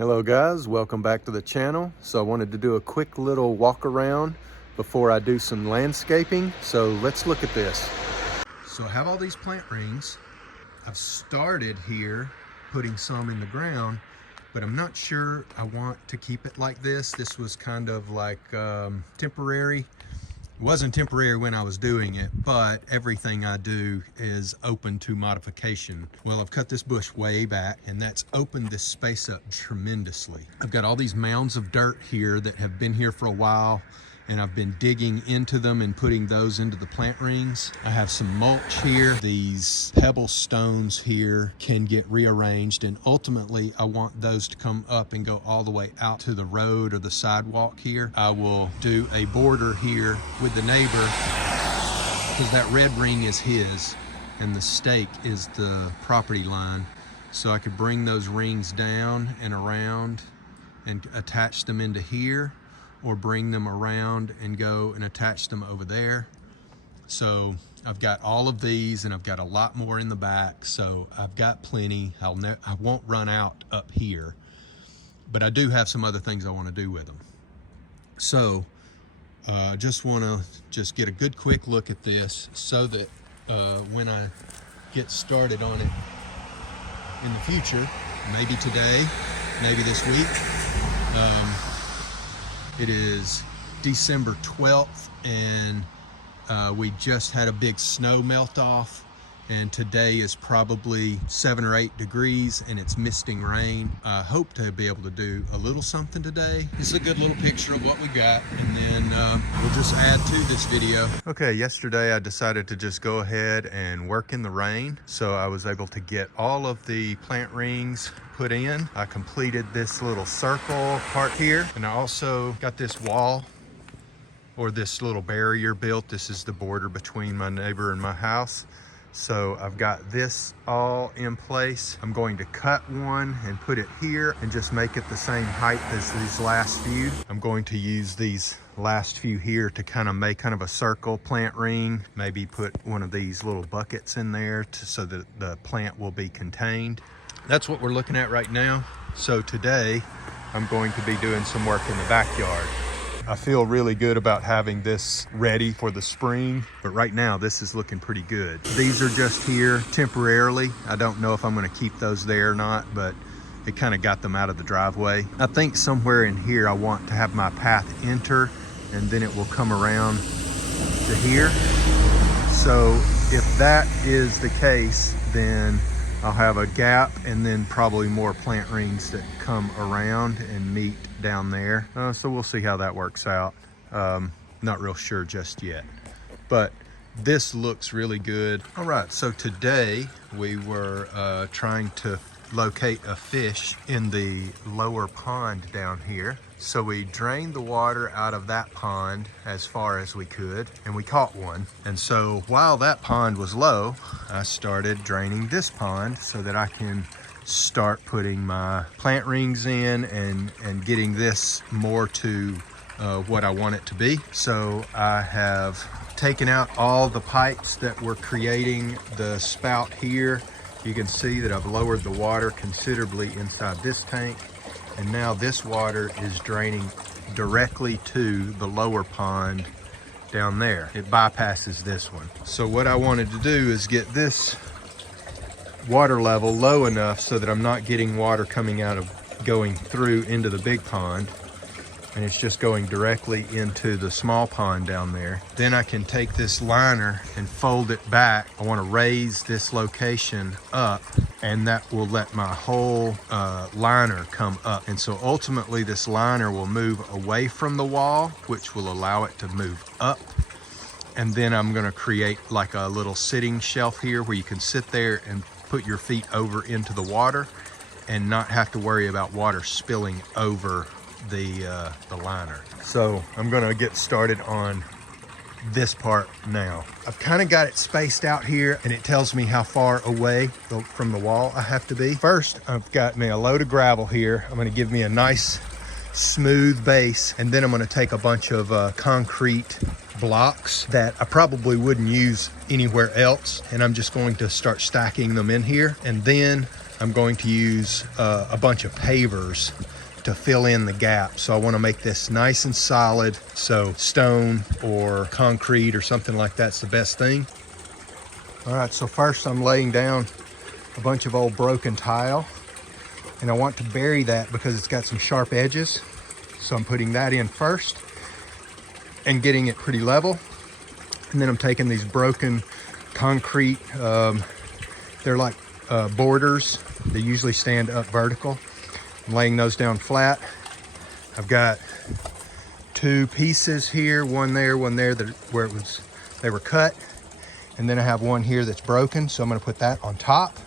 Hello guys, welcome back to the channel. So I wanted to do a quick little walk around before I do some landscaping. So let's look at this. So I have all these plant rings. I've started here putting some in the ground, but I'm not sure I want to keep it like this. This was kind of like temporary. It wasn't temporary when I was doing it, but everything I do is open to modification. Well, I've cut this bush way back, and that's opened this space up tremendously. I've got all these mounds of dirt here that have been here for a while, and I've been digging into them and putting those into the plant rings. I have some mulch here. These pebble stones here can get rearranged, and ultimately I want those to come up and go all the way out to the road or the sidewalk here. I will do a border here with the neighbor because that red ring is his and the stake is the property line. So I could bring those rings down and around and attach them into here, or bring them around and go and attach them over there. So I've got all of these, and I've got a lot more in the back, so I've got plenty. I won't run out up here, but I do have some other things I want to do with them. So I just want to get a good quick look at this so that when I get started on it in the future, maybe today, maybe this week, it is December 12th, and we just had a big snow melt off, and today is probably 7 or 8 degrees and it's misting rain. I hope to be able to do a little something today. This is a good little picture of what we got, and then we'll just add to this video. Okay, yesterday I decided to just go ahead and work in the rain, so I was able to get all of the plant rings put in. I completed this little circle part here, and I also got this wall, or this little barrier built. This is the border between my neighbor and my house. So I've got this all in place. I'm going to cut one and put it here and just make it the same height as these last few. I'm going to use these last few here to kind of make kind of a circle plant ring. Maybe put one of these little buckets in there so that the plant will be contained. That's what we're looking at right now. So today I'm going to be doing some work in the backyard. I feel really good about having this ready for the spring, but right now this is looking pretty good. These are just here temporarily. I don't know if I'm going to keep those there or not, but it kind of got them out of the driveway. I think somewhere in here I want to have my path enter, and then it will come around to here. So if that is the case, then I'll have a gap, and then probably more plant rings that come around and meet down there. So we'll see how that works out. Not real sure just yet, but this looks really good. All right, so today we were trying to locate a fish in the lower pond down here. So we drained the water out of that pond as far as we could, and we caught one. And so while that pond was low, I started draining this pond so that I can start putting my plant rings in and getting this more to what I want it to be. So I have taken out all the pipes that were creating the spout here. You can see that I've lowered the water considerably inside this tank, and now this water is draining directly to the lower pond down there. It bypasses this one. So what I wanted to do is get this water level low enough so that I'm not getting water coming out of going through into the big pond, and it's just going directly into the small pond down there. Then I can take this liner and fold it back. I want to raise this location up, and that will let my whole liner come up. And so ultimately this liner will move away from the wall, which will allow it to move up. And then I'm going to create like a little sitting shelf here where you can sit there and put your feet over into the water and not have to worry about water spilling over the liner. So I'm gonna get started on this part now. I've kind of got it spaced out here, and it tells me how far away from the wall I have to be. First, I've got me a load of gravel here. I'm gonna give me a nice smooth base, and then I'm gonna take a bunch of concrete blocks that I probably wouldn't use anywhere else, and I'm just going to start stacking them in here. And then I'm going to use a bunch of pavers to fill in the gap. So I want to make this nice and solid. So stone or concrete or something like that's the best thing. All right, so first I'm laying down a bunch of old broken tile, and I want to bury that because it's got some sharp edges. So I'm putting that in first and getting it pretty level. And then I'm taking these broken concrete, they're like borders. They usually stand up vertical. I'm laying those down flat. I've got two pieces here, one there, where they were cut. And then I have one here that's broken, so I'm gonna put that on top.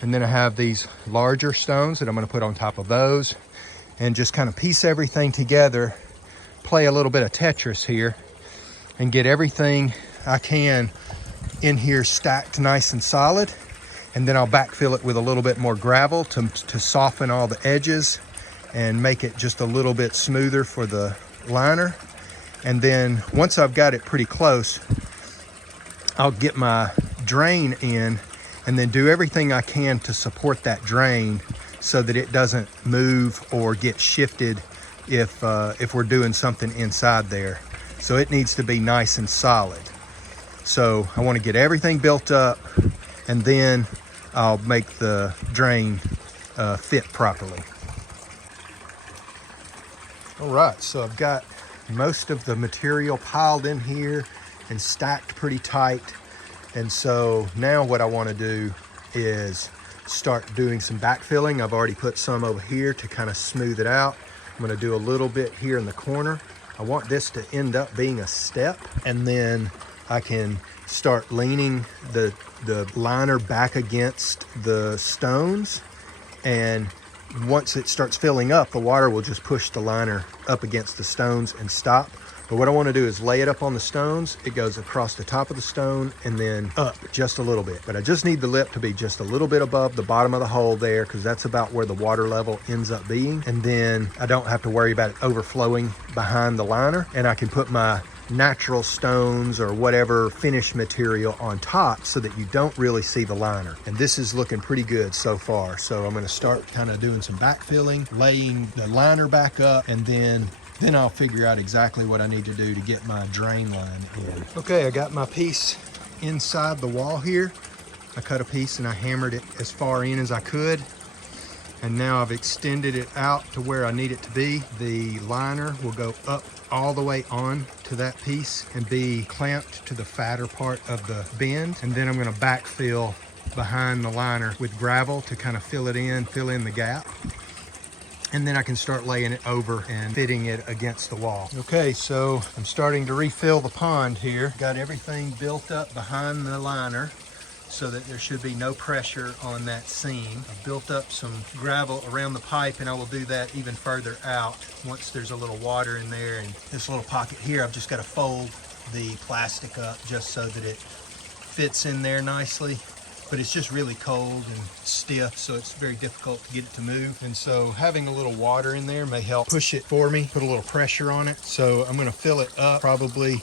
And then I have these larger stones that I'm gonna put on top of those, and just kind of piece everything together, play a little bit of Tetris here, and get everything I can in here stacked nice and solid. And then I'll backfill it with a little bit more gravel to soften all the edges and make it just a little bit smoother for the liner. And then once I've got it pretty close, I'll get my drain in and then do everything I can to support that drain so that it doesn't move or get shifted if we're doing something inside there. So it needs to be nice and solid. So I want to get everything built up, and then I'll make the drain fit properly. All right, so I've got most of the material piled in here and stacked pretty tight. And so now what I want to do is start doing some backfilling. I've already put some over here to kind of smooth it out. I'm going to do a little bit here in the corner. I want this to end up being a step, and then I can start leaning the liner back against the stones, and once it starts filling up, the water will just push the liner up against the stones and stop. But what I want to do is lay it up on the stones. It goes across the top of the stone and then up just a little bit. But I just need the lip to be just a little bit above the bottom of the hole there, because that's about where the water level ends up being. And then I don't have to worry about it overflowing behind the liner, and I can put my natural stones or whatever finish material on top so that you don't really see the liner. And this is looking pretty good so far. So I'm going to start kind of doing some backfilling, laying the liner back up, and then I'll figure out exactly what I need to do to get my drain line in. Okay, I got my piece inside the wall here. I cut a piece and I hammered it as far in as I could. And now I've extended it out to where I need it to be. The liner will go up all the way on to that piece and be clamped to the fatter part of the bend. And then I'm gonna backfill behind the liner with gravel to kind of fill in the gap. And then I can start laying it over and fitting it against the wall. Okay, so I'm starting to refill the pond here. Got everything built up behind the liner so that there should be no pressure on that seam. I've built up some gravel around the pipe, and I will do that even further out once there's a little water in there. And this little pocket here, I've just got to fold the plastic up just so that it fits in there nicely. But it's just really cold and stiff, so it's very difficult to get it to move. And so having a little water in there may help push it for me, put a little pressure on it. So I'm gonna fill it up probably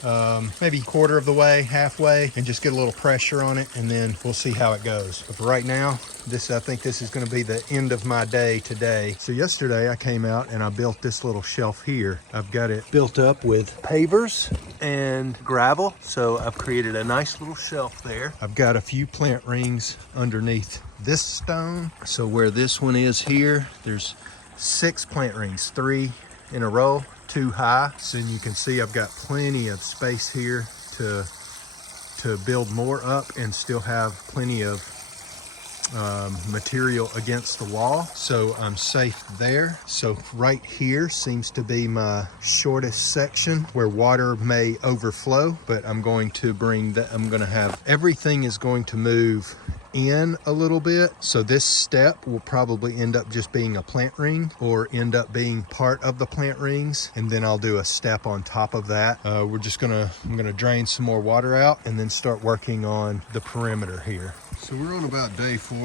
maybe a quarter of the way, halfway, and just get a little pressure on it, and then we'll see how it goes. But for right now, I think this is gonna be the end of my day today. So yesterday I came out and I built this little shelf here. I've got it built up with pavers and gravel. So I've created a nice little shelf there. I've got a few plant rings underneath this stone. So where this one is here, there's 6 plant rings, 3 in a row, 2 high. So you can see I've got plenty of space here to build more up and still have plenty of material against the wall, so I'm safe there. So right here seems to be my shortest section where water may overflow, but I'm going to bring that, I'm going to have everything is going to move in a little bit. So this step will probably end up just being a plant ring or end up being part of the plant rings, and then I'll do a step on top of that. I'm gonna drain some more water out and then start working on the perimeter here. So we're on about day 5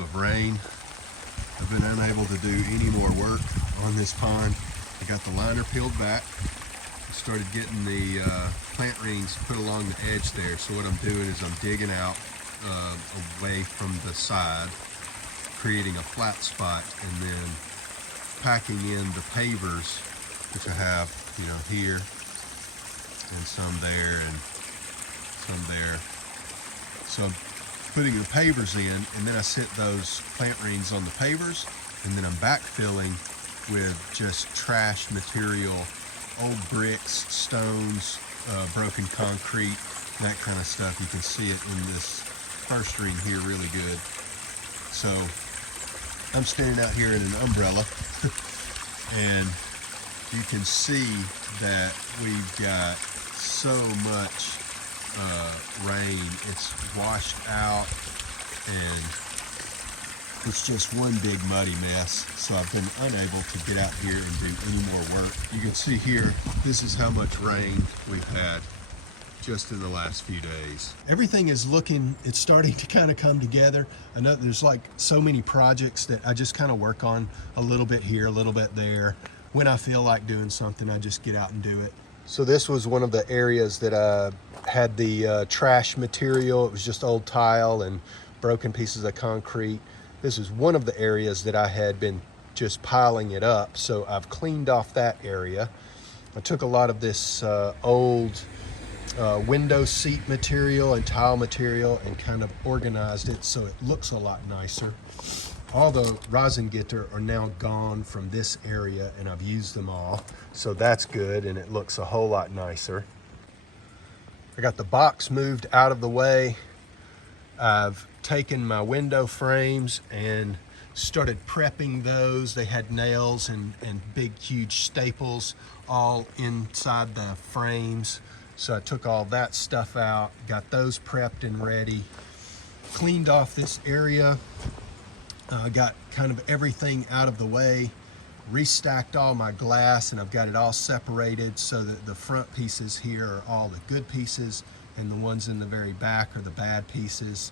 of rain. I've been unable to do any more work on this pond. I got the liner peeled back. I started getting the plant rings put along the edge there. So what I'm doing is I'm digging out away from the side, creating a flat spot, and then packing in the pavers, which I have, you know, here and some there and some there. So I'm putting the pavers in, and then I set those plant rings on the pavers, and then I'm backfilling with just trash material, old bricks, stones, broken concrete, that kind of stuff. You can see it in this first ring here really good. So I'm standing out here in an umbrella and you can see that we've got so much rain. It's washed out and it's just one big muddy mess. So I've been unable to get out here and do any more work. You can see here, this is how much rain we've had just in the last few days. Everything is looking, it's starting to kind of come together. I know there's like so many projects that I just kind of work on a little bit here, a little bit there. When I feel like doing something, I just get out and do it. So this was one of the areas that I had the trash material. It was just old tile and broken pieces of concrete. This is one of the areas that I had been just piling it up. So I've cleaned off that area. I took a lot of this old window seat material and tile material and kind of organized it so it looks a lot nicer. All the Rosengitter are now gone from this area and I've used them all, so that's good and it looks a whole lot nicer. I got the box moved out of the way. I've taken my window frames and started prepping those. They had nails and big huge staples all inside the frames. So I took all that stuff out, got those prepped and ready, cleaned off this area, got kind of everything out of the way, restacked all my glass, and I've got it all separated so that the front pieces here are all the good pieces and the ones in the very back are the bad pieces,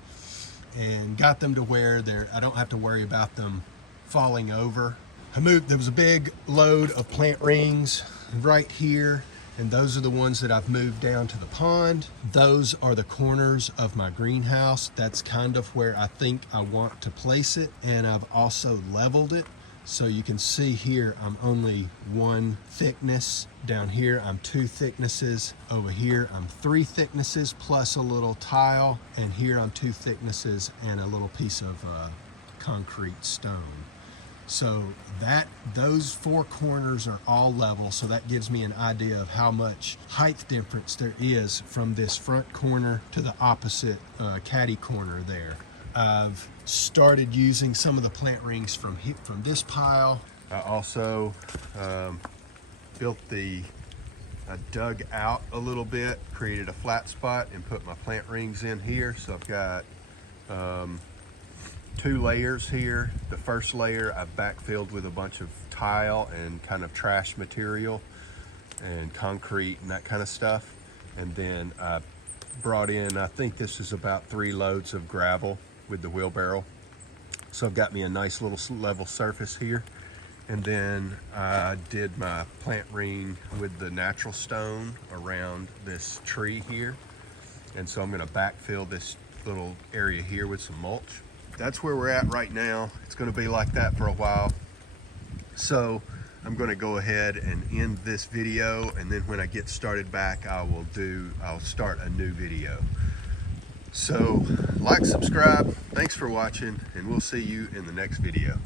and got them to where I don't have to worry about them falling over. There was a big load of plant rings right here, and those are the ones that I've moved down to the pond. Those are the corners of my greenhouse. That's kind of where I think I want to place it, and I've also leveled it. So you can see here, I'm only one thickness. Down here, I'm 2 thicknesses. Over here, I'm 3 thicknesses plus a little tile. And here, I'm 2 thicknesses and a little piece of concrete stone. So those 4 corners are all level, so that gives me an idea of how much height difference there is from this front corner to the opposite caddy corner there. I've started using some of the plant rings from this pile. I also I dug out a little bit, created a flat spot and put my plant rings in here. So I've got 2 layers here. The first layer I've backfilled with a bunch of tile and kind of trash material and concrete and that kind of stuff. And then I brought in, I think this is about 3 loads of gravel with the wheelbarrow. So I've got me a nice little level surface here. And then I did my plant ring with the natural stone around this tree here. And so I'm gonna backfill this little area here with some mulch. That's where we're at right now. It's going to be like that for a while. So I'm going to go ahead and end this video, and then when I get started back, I'll start a new video. So like, subscribe, thanks for watching, and we'll see you in the next video.